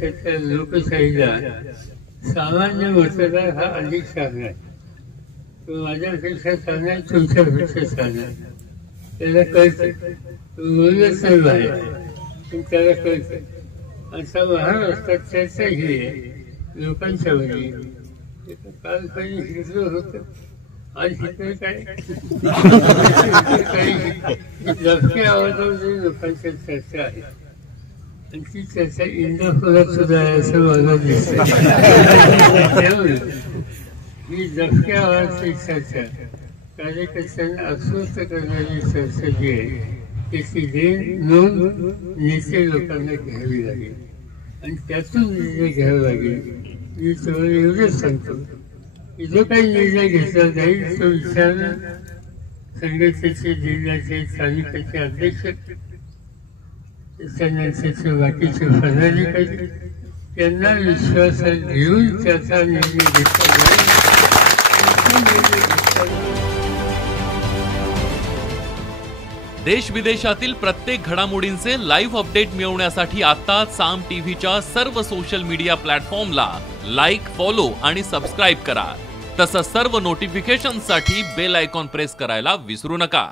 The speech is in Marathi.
महाराष्ट्राच्या लोकशाहीला सामान्य मतदार हा अधिक चांगला आहे. तो माझ्यापेक्षा चांगला आहे, तुमच्यापेक्षा चांगला आहे. त्याला कळतं. तो बोलत नाही बाहेर, पण त्याला कळतं. असा महाराष्ट्रात चर्चा ही आहे लोकांच्या मध्ये. काल काही शिकलं होतं, आज शिकलं काय? काही आवाजामध्ये लोकांच्या चर्चा आहे. आणि ती चर्चा इंदापुरात सुद्धा आहे असं मला दिसतं. ही दबक्या आवाजाची चर्चा, कार्यकर्त्यांना अस्वस्थ करणारी चर्चा जी आहे त्याची नोंद नेते लोकांना घ्यावी लागेल आणि त्यातून निर्णय घ्यावा लागेल. मी तुम्हाला एवढंच सांगतो की जो काही निर्णय घेतला जाईल तो विचारणा संघटनेचे जिल्ह्याचे स्थानिकाचे अध्यक्ष, त्याच्यानंतरचे बाकीचे पदाधिकारी त्यांना विश्वासात घेऊन त्याचा निर्णय घेतला जाईल. देश विदेशातील प्रत्येक घडामोडींचे लाईव्ह अपडेट मिळवण्यासाठी आता साम टीव्हीच्या सर्व सोशल मीडिया प्लॅटफॉर्मला लाईक, फॉलो आणि सबस्क्राईब करा. तसंच सर्व नोटिफिकेशनसाठी बेल आयकॉन प्रेस करायला विसरू नका.